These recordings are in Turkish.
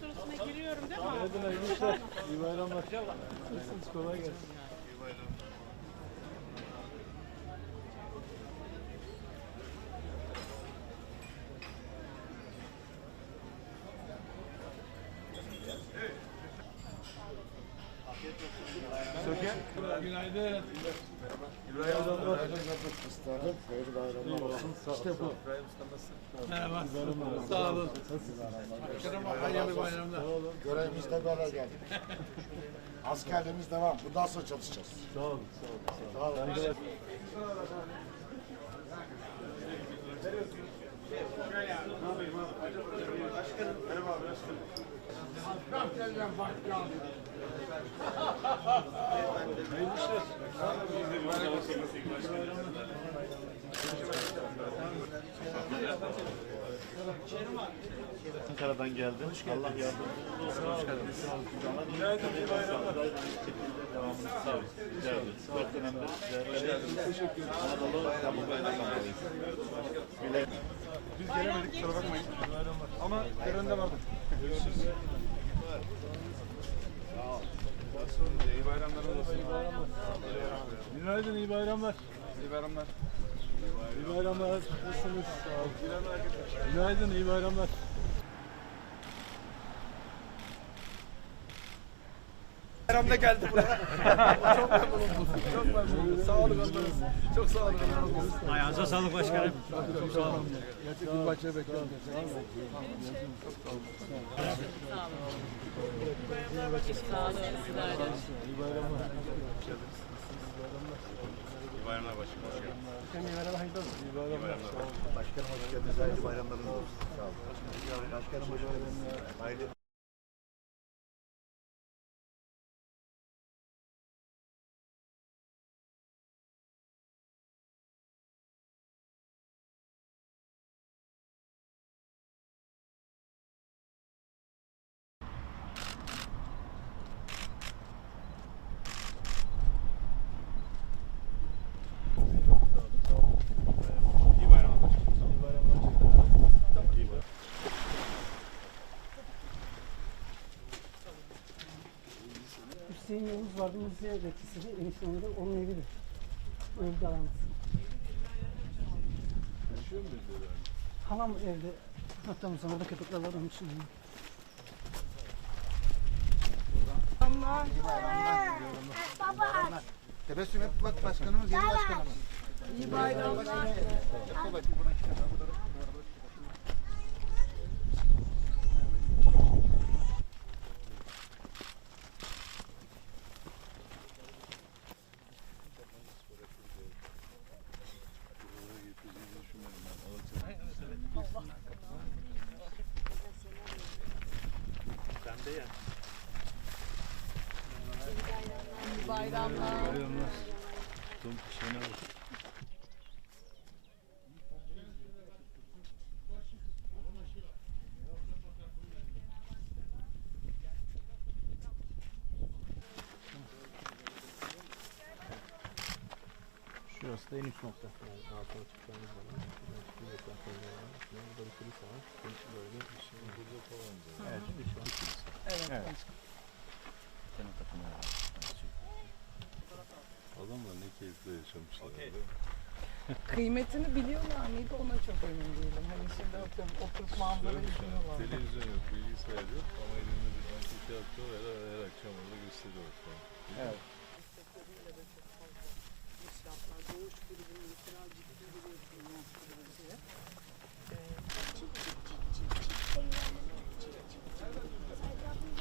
Kadrosuna giriyorum değil mi abi? Hadi hayırlı işler. İyi bayramlar. Nasılsınız? Kolay gelsin. Söke. Günaydın. İbrahim Adamlar. Üstadım, hayırlı bayramlar olsun. İşte bu. Merhaba. Sağ olun. Başkanım hayırlı bayramlar. Görevimizde böyle geldik. Askerliğimiz devam. Bundan sonra çalışacağız. Sağ olun. Sağ olun. Sağ olun. Saygılar. Ankara'dan geldim. Allah yardımcınız olsun. Hoş geldiniz. Günaydın. iyi bayramlar. Sağ olun. Rica ederiz. Dört dönemdir sizlerle Teşekkür ederim. Anadolu Kamu Bayramları'ndayız. Biz gelemedik kusura bakmayın. Bayramlar. Ama törende vardık. Görüşürüz. İyi bayramlar olsun. Günaydın, iyi bayramlar. İyi bayramlar. İyi bayramlar. Nasılsınız? Sağ olun. Günaydın, iyi bayramlar. Bayramda geldi buraya. çok memnun oldum. Çok memnun oldum. Sağ olun Allah'ım. Çok sağ olun Allah'ım. Ayağınıza sağlık başkanım. Çok sağ olun. Gerçekten bir bahçeye bekliyorum. Sağ olun sizler de. İyi bayramlar. İyi bayramlar başkanım. Hoş geldiniz. İyi bayramlar. Sağ olun. Başkanım hoş geldiniz. Hayırlı bayramlarınız olsun. Sağ olun. Başkanım hoş geldiniz. Hayırlı İyi bayramlar başkanım. İyi bayramlar. Hüseyin Yavuz vardı, Muziye bekçisi de eniştemde de onun evidir. Öldü aramız. Yaşıyor muyuz böyle? Halam evde, hatta sonra orada köpekler var onun için. Tebessüm et bak başkanımız, yeni başkanımız. İyi bayramlar. İyi bayramlar. Bayramlar. Tom Şener. Şurası da en üst nokta. Yani altına çıkacağımız zaman. şuradan çıkıyor, yani. Şimdi Burada bir kilise var. Böyle bir şey. Burada falan da. Evet, bir şey var. Evet. Senin takımı var. Adamlar ne keyifle yaşamışlar. Kıymetini biliyorlar mıydı ona çok emin değilim. Hani şimdi atıyorum oturup manzara izliyorlar. Televizyon yok, bilgisayar yok ama elinde bir amfiteyatro var. Her, her akşam orada gösteri var falan. Evet. Yaptığı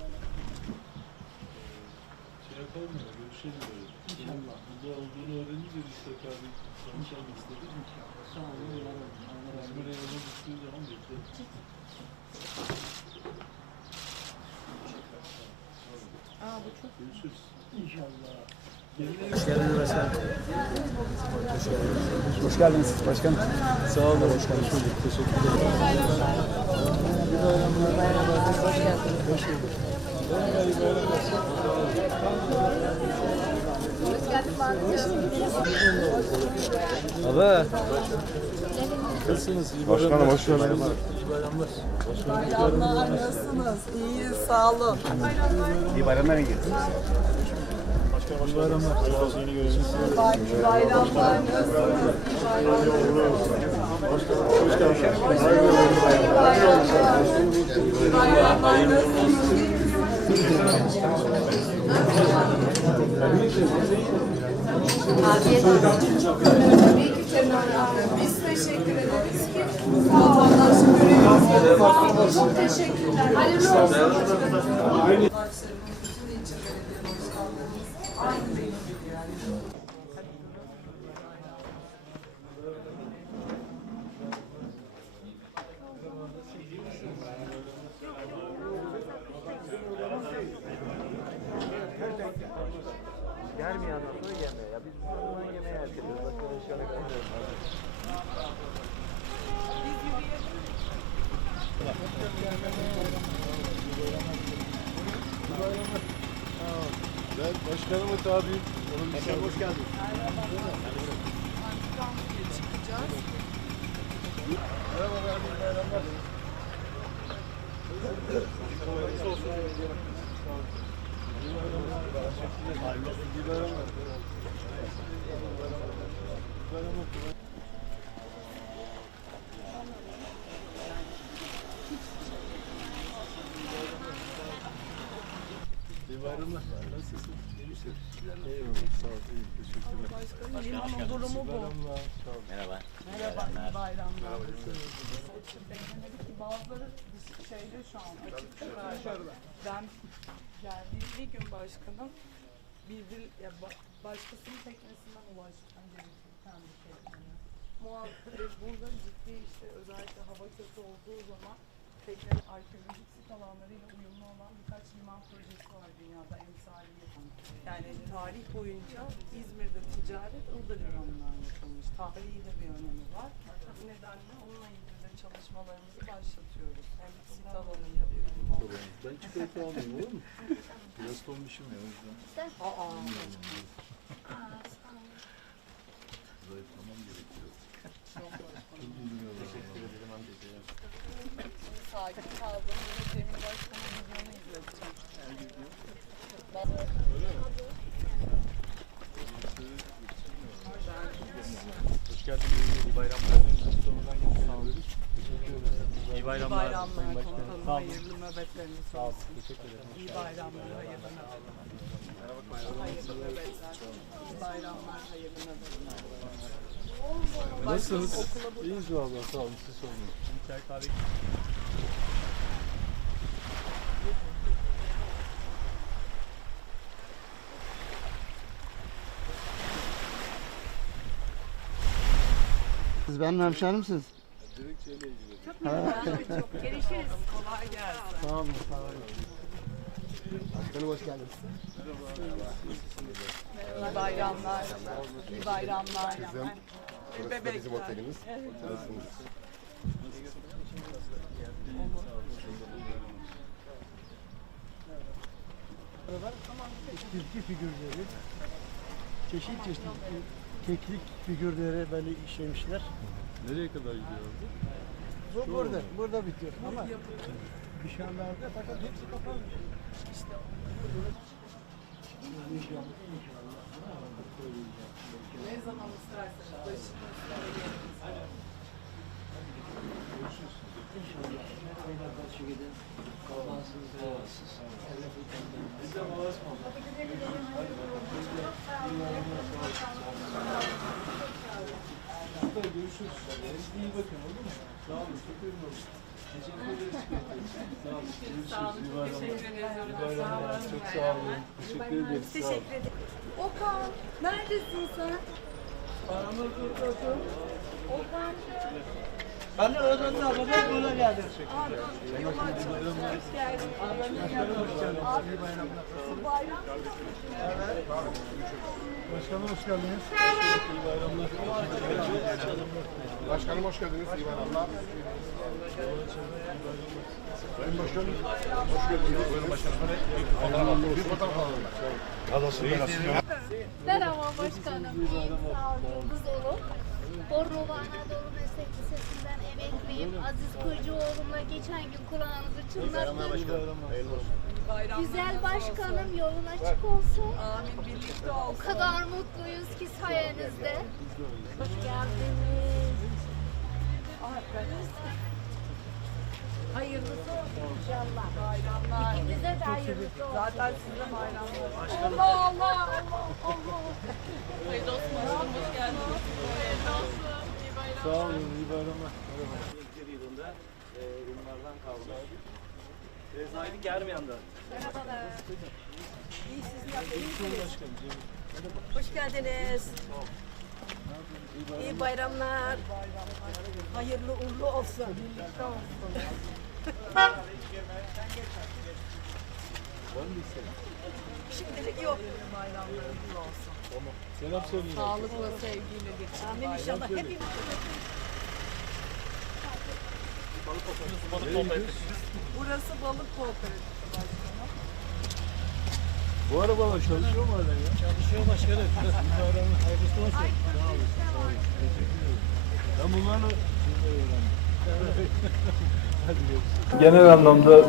Şey yapalım mı? Görüşelim böyle. İnşallah. Burada olduğunu öğrenince biz tekrar bir konuşalım istedik. Sağ olun, olsun. İzmir'e yola düştüğü zaman bekleriz. Aa bu çok Görüşürüz. İnşallah. Hoş geldiniz başkanım. Sağ olun. Hoş bulduk. Teşekkür ederim. İyi bayramlar. Hoş geldiniz. Hoş bulduk. İyi bayramlar. Başkanım hoş geldiniz. Bayramlar nasılsınız? İyiyiz, sağ olun. İyi bayramlar Engin. Bay- Bayramlar nasılsınız? Bayramlar nasılsınız? Afiyet olsun. Biz teşekkür ederiz ki. Çok teşekkürler. Hayırlı olsun. Bütün ilçe belediye başkanlarımız aynı benim gibi yani. Gelmeyenler sonra yeme ya. Biz o zaman yemeğe erk ediyoruz. Başka bir şey yapmıyoruz. Ben Onun bir şey hoş geldin. Bayramlar. Nasılsın? İyi misin? Eyvallah. Sağ ol. İyi. Teşekkürler. Başkanım İmamoğlu durumu bu. Bayramlar. Sağ ol. Merhaba, iyi bayramlar. Beklemedik ki bazıları şeyde şu an açıkta. Ben geldiğim bir gün başkanım bildir, ya ba- başkasının teknesinden ulaştım gerekiyor kendi. Muhakkak burada ciddi işte özellikle hava kötü olduğu zaman teknenin arkeolojik sit liman projesi var dünyada emsali yapan. Yani tarih boyunca İzmir'de ticaret Iğdır limanından yapılmış. Tarihi de bir önemi var. Bu nedenle onunla ilgili de çalışmalarımızı başlatıyoruz. Hem sit alanıyla uyumlu olan. Ben çikolata almayayım olur mu? Biraz tombişim ya o yüzden. Aa, Zayıflamam gerekiyor. çok başkanım. Çok üzülüyorum. Teşekkür ederim. Sakin kaldım. Hoş geldiniz. İyi bayramlar. İyi İyi bayramlar. bayramlar Sayın Başkanım. komutanım. Hayırlı nöbetleriniz olsun. Teşekkür ederim. İyi bayramlar, hayırlı nöbetler. Hayırlı nöbetler. İyi bayramlar, hayırlı nöbetler. Nasılsınız? İyiyiz valla sağ olun. Siz sorun. Çay kahve. Siz benim hemşehrimsiniz. Direkt şeyle ilgili. Görüşürüz. Kolay gelsin. Sağ olun, sağ olun. Başkanım hoş geldiniz. İyi bayramlar. İyi bayramlar. Bir bebek. Bizim otelimiz. Tilki figürleri, çeşit çeşit keklik figürleri böyle işlemişler. Nereye kadar gidiyor? Bu burada, burada bitiyor ama dışarılarda fakat hepsi kapalı. Ne Görüşürüz. İyi bakın olur mu? Sağ olun. Çok memnun oldum. Teşekkür ederiz. Sağ olun. Görüşürüz. İyi bayramlar. Teşekkür ederim. İyi bayramlar. Çok sağ olun. Teşekkür ederiz. Sağ olun. Teşekkür ederim. Okan, neredesin sen? Okan. Ben de da buradan buraya geldim. Yol açılmış. Hoş geldin. İyi bayramlar. Bu bayram Başkanım hoş geldiniz. İyi bayramlar. Başkanım hoş geldiniz. İyi bayramlar. Sayın Başkanım hoş geldiniz. Buyurun başkanım. Bir fotoğraf alalım. Olsun. Merhaba başkanım. İyiyim, sağ olun. Yıldız olun. Bornova Anadolu Meslek Lisesi'nden emekliyim. Aziz Kırcıoğlu'na geçen gün Kur'an'ınızı çınlattık. Güzel başkanım yolun açık olsun. Amin birlikte O olsun. kadar mutluyuz ki sayenizde. Hoş geldiniz. Hayırlısı olsun inşallah. Bayramlar. İkimize de hayırlısı olsun. Zaten size bayramlar. Allah Allah Allah Allah. Hayırlı olsun başkanım. Hoş geldiniz. Hayırlı olsun. İyi bayramlar. Sağ olun, iyi bayramlar. Merhaba. İlk yılında e, Rumlardan Hoş geldiniz. İyi bayramlar. Hayırlı uğurlu olsun. Şimdilik yok. Selam söyleyin. Sağlıkla, sevgiyle geçin. Amin inşallah. Hepimiz. Burası balık kooperatifi başkanım. Bu arabalar çalışıyor mu hala ya? Çalışıyor başkanım. İyi bayramlar, hayırlısı olsun. Sağ olun, sağ olun. Teşekkür ederim. Ben bunlarla şimdi öğrendim. Genel anlamda e,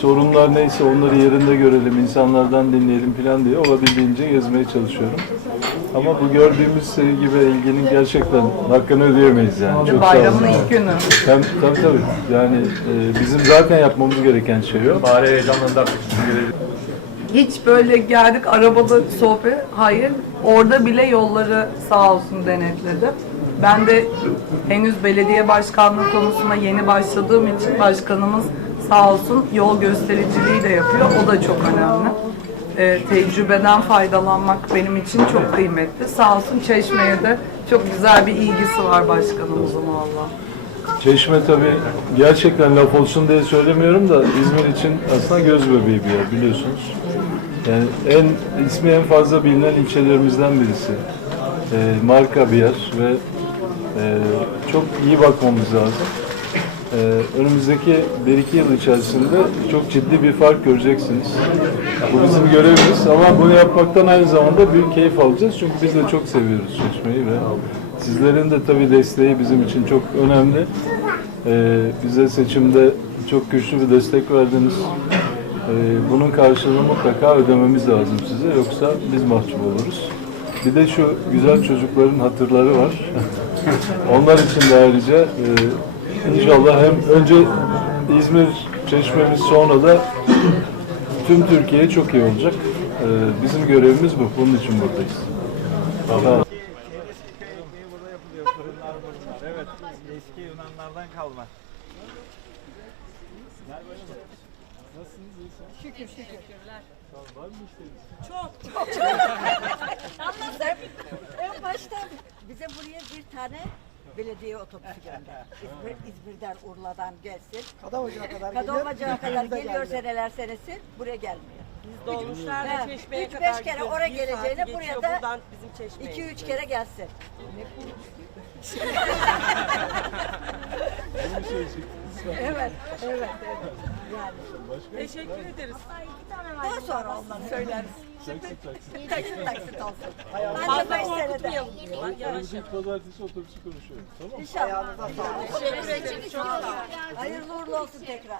sorunlar neyse onları yerinde görelim, insanlardan dinleyelim falan diye olabildiğince gezmeye çalışıyorum. Ama bu gördüğümüz sevgi ve ilginin gerçekten hakkını ödeyemeyiz yani. Çok sağ olun. ilk günü. Hem, tabii tabii. Yani e, bizim zaten yapmamız gereken şey o. Bari heyecanlandı Hiç böyle geldik arabada sohbet. Hayır. Orada bile yolları sağ olsun denetledi. Ben de henüz belediye başkanlığı konusuna yeni başladığım için başkanımız sağ olsun yol göstericiliği de yapıyor. O da çok önemli. Ee, tecrübeden faydalanmak benim için çok kıymetli. Sağ olsun Çeşme'ye de çok güzel bir ilgisi var başkanımızın valla. Çeşme tabii gerçekten laf olsun diye söylemiyorum da İzmir için aslında göz bebeği bir yer biliyorsunuz. Yani en ismi en fazla bilinen ilçelerimizden birisi. Ee, marka bir yer ve e, çok iyi bakmamız lazım. Ee, önümüzdeki 1-2 yıl içerisinde çok ciddi bir fark göreceksiniz. Bu bizim görevimiz ama bunu yapmaktan aynı zamanda büyük keyif alacağız. Çünkü biz de çok seviyoruz Çeşme'yi ve sizlerin de tabii desteği bizim için çok önemli. Ee, bize seçimde çok güçlü bir destek verdiniz. Ee, bunun karşılığını mutlaka ödememiz lazım size yoksa biz mahcup oluruz. Bir de şu güzel çocukların hatırları var. Onlar için de ayrıca e, inşallah hem önce İzmir Çeşmemiz sonra da tüm Türkiye çok iyi olacak. Ee, bizim görevimiz bu. Bunun için buradayız. Sağ Evet. Eski Yunanlardan kalma. Nasılsınız? Şükür şükür. Sağ olun. Var mı işleriniz? Çok çok. Yalnız hep en başta bize buraya bir tane belediye otobüsü gönder. İzmir, İzmir'den, Urla'dan gelsin. Kadavacığa kadar Kadavacığa kadar geliyor seneler senesi buraya gelmiyor. Dolmuşlarla Ha, çeşmeye üç, kadar beş kere gidiyoruz. oraya geleceğine buraya da buradan bizim çeşmeye. İki üç kere gelsin. Bir Evet, evet, evet. Yani. Teşekkür ederiz. Daha sonra onları söyleriz. Taksit taksit. Taksit taksit olsun. Ben de Fazla beş senede. korkutmayalım yavaş. Önümüzdeki pazartesi otobüsü konuşuyoruz. Tamam mı? İnşallah. Teşekkür ederim. Çok sağ olun. Hayırlı uğurlu olsun tekrar.